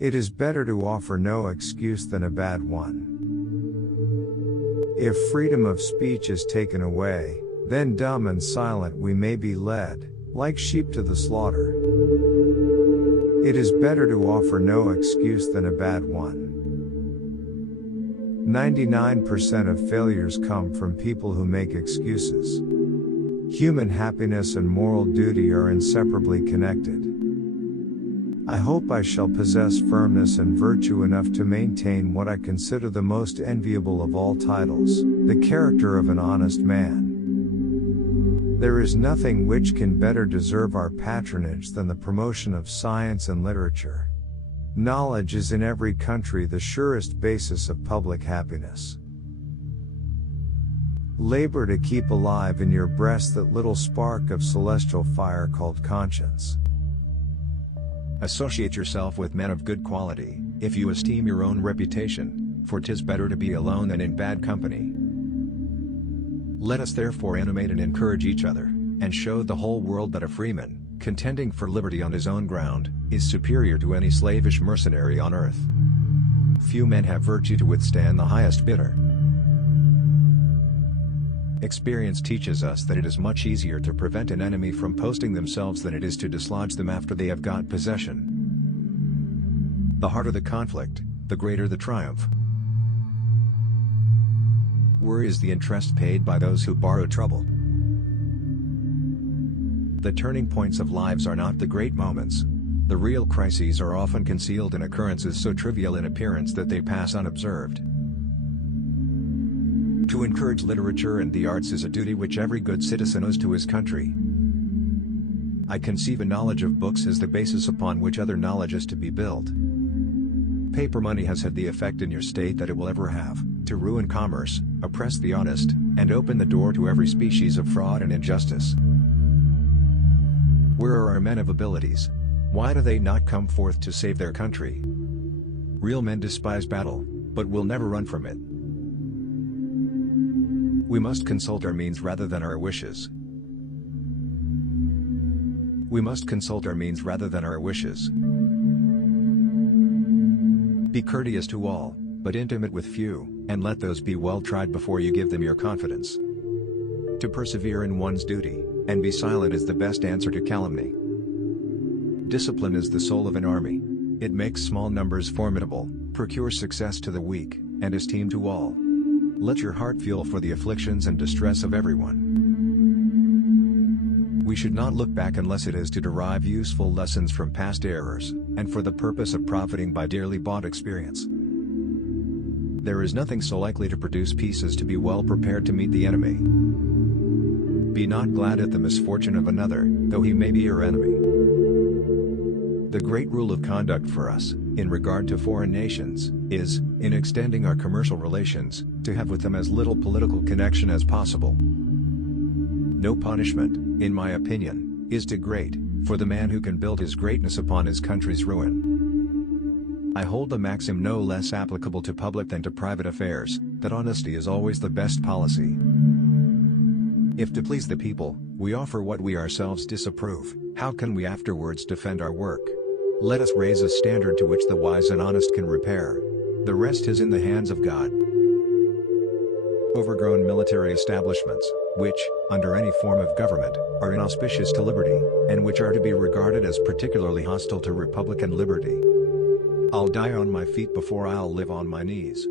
It is better to offer no excuse than a bad one. If freedom of speech is taken away, then dumb and silent we may be led, like sheep to the slaughter. It is better to offer no excuse than a bad one. 99% of failures come from people who make excuses. Human happiness and moral duty are inseparably connected. I hope I shall possess firmness and virtue enough to maintain what I consider the most enviable of all titles, the character of an honest man. There is nothing which can better deserve our patronage than the promotion of science and literature. Knowledge is in every country the surest basis of public happiness. Labor to keep alive in your breast that little spark of celestial fire called conscience. Associate yourself with men of good quality, if you esteem your own reputation, for 'tis better to be alone than in bad company. Let us therefore animate and encourage each other, and show the whole world that a freeman, contending for liberty on his own ground, is superior to any slavish mercenary on earth. Few men have virtue to withstand the highest bidder. Experience teaches us that it is much easier to prevent an enemy from posting themselves than it is to dislodge them after they have got possession. The harder the conflict, the greater the triumph. Worry is the interest paid by those who borrow trouble. The turning points of lives are not the great moments. The real crises are often concealed in occurrences so trivial in appearance that they pass unobserved. To encourage literature and the arts is a duty which every good citizen owes to his country. I conceive a knowledge of books as the basis upon which other knowledge is to be built. Paper money has had the effect in your state that it will ever have, to ruin commerce, oppress the honest, and open the door to every species of fraud and injustice. Where are our men of abilities? Why do they not come forth to save their country? Real men despise battle, but will never run from it. We must consult our means rather than our wishes. We must consult our means rather than our wishes. Be courteous to all, but intimate with few, and let those be well tried before you give them your confidence. To persevere in one's duty, and be silent is the best answer to calumny. Discipline is the soul of an army. It makes small numbers formidable, procures success to the weak, and esteem to all. Let your heart feel for the afflictions and distress of everyone. We should not look back unless it is to derive useful lessons from past errors, and for the purpose of profiting by dearly bought experience. There is nothing so likely to produce peace as to be well prepared to meet the enemy. Be not glad at the misfortune of another, though he may be your enemy. The great rule of conduct for us, in regard to foreign nations, is, in extending our commercial relations, to have with them as little political connection as possible. No punishment, in my opinion, is too great, for the man who can build his greatness upon his country's ruin. I hold the maxim no less applicable to public than to private affairs, that honesty is always the best policy. If to please the people, we offer what we ourselves disapprove, how can we afterwards defend our work? Let us raise a standard to which the wise and honest can repair. The rest is in the hands of God. Overgrown military establishments, which, under any form of government, are inauspicious to liberty, and which are to be regarded as particularly hostile to republican liberty. I'll die on my feet before I'll live on my knees.